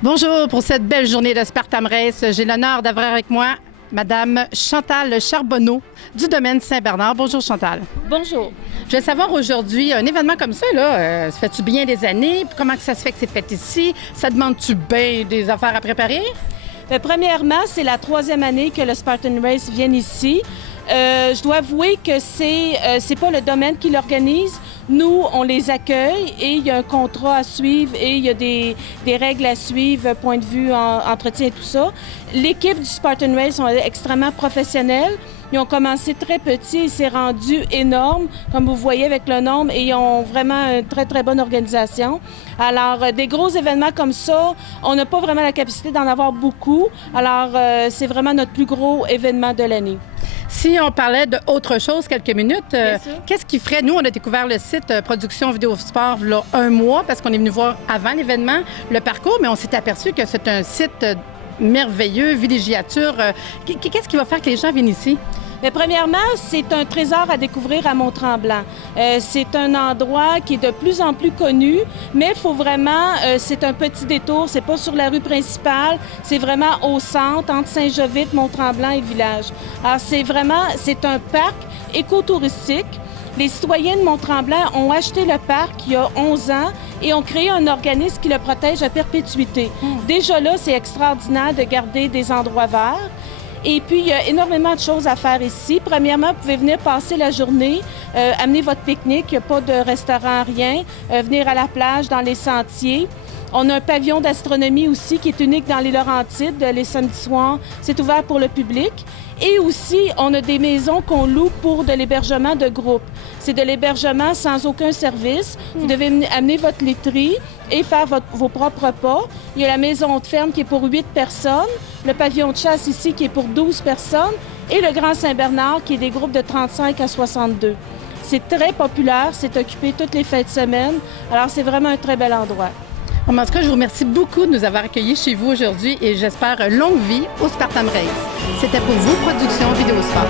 Bonjour pour cette belle journée de Spartan Race. J'ai l'honneur d'avoir avec moi Madame Chantal Charbonneau du domaine Saint-Bernard. Bonjour Chantal. Bonjour. Je veux savoir aujourd'hui, un événement comme ça, ça fait-tu bien des années? Puis comment que ça se fait que c'est fait ici? Ça demande-tu bien des affaires à préparer? Premièrement, c'est la 3e année que le Spartan Race vient ici. Je dois avouer que c'est pas le domaine qui l'organise. Nous, on les accueille et il y a un contrat à suivre et il y a des règles à suivre, point de vue, entretien et tout ça. L'équipe du Spartan Race sont extrêmement professionnels. Ils ont commencé très petit et c'est rendu énorme, comme vous voyez avec le nombre, et ils ont vraiment une très, très bonne organisation. Alors, des gros événements comme ça, on n'a pas vraiment la capacité d'en avoir beaucoup. Alors, c'est vraiment notre plus gros événement de l'année. Si on parlait d'autre chose quelques minutes, qu'est-ce qui ferait? Nous, on a découvert le site Production Vidéo Sport il y a un mois parce qu'on est venu voir avant l'événement le parcours, mais on s'est aperçu que c'est un site merveilleux, villégiature. Qu'est-ce qui va faire que les gens viennent ici? Mais premièrement, c'est un trésor à découvrir à Mont-Tremblant. C'est un endroit qui est de plus en plus connu, mais il faut vraiment, c'est un petit détour, c'est pas sur la rue principale, c'est vraiment au centre, entre Saint-Jovite, Mont-Tremblant et Village. Alors c'est un parc écotouristique. Les citoyens de Mont-Tremblant ont acheté le parc il y a 11 ans et ont créé un organisme qui le protège à perpétuité. Déjà là, c'est extraordinaire de garder des endroits verts. Et puis, il y a énormément de choses à faire ici. Premièrement, vous pouvez venir passer la journée, amener votre pique-nique, il n'y a pas de restaurant, rien, venir à la plage, dans les sentiers. On a un pavillon d'astronomie aussi qui est unique dans les Laurentides, les samedis soirs. C'est ouvert pour le public. Et aussi, on a des maisons qu'on loue pour de l'hébergement de groupe. C'est de l'hébergement sans aucun service. Vous devez amener votre literie et faire vos propres repas. Il y a la maison de ferme qui est pour 8 personnes, le pavillon de chasse ici qui est pour 12 personnes et le Grand Saint-Bernard qui est des groupes de 35 à 62. C'est très populaire, c'est occupé toutes les fins de semaine. Alors, c'est vraiment un très bel endroit. En tout cas, je vous remercie beaucoup de nous avoir accueillis chez vous aujourd'hui et j'espère longue vie au Spartan Race. C'était pour vous, Production Vidéo Sport.